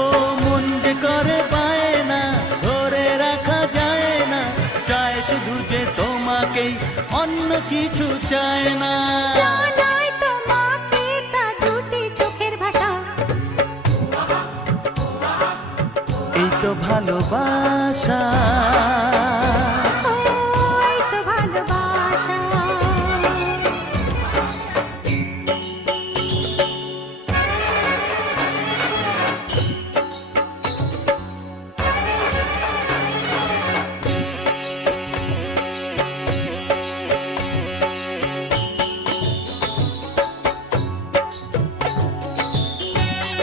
ও মন যে করে পায় না, ধরে রাখা যায় না, চায় শুধু যে তোমাকেই, অন্য কিছু চায় না। জানাই তোমাকে তা দুটি চোখের ভাষা, এই তো ভালোবাসা।